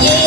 Yeah.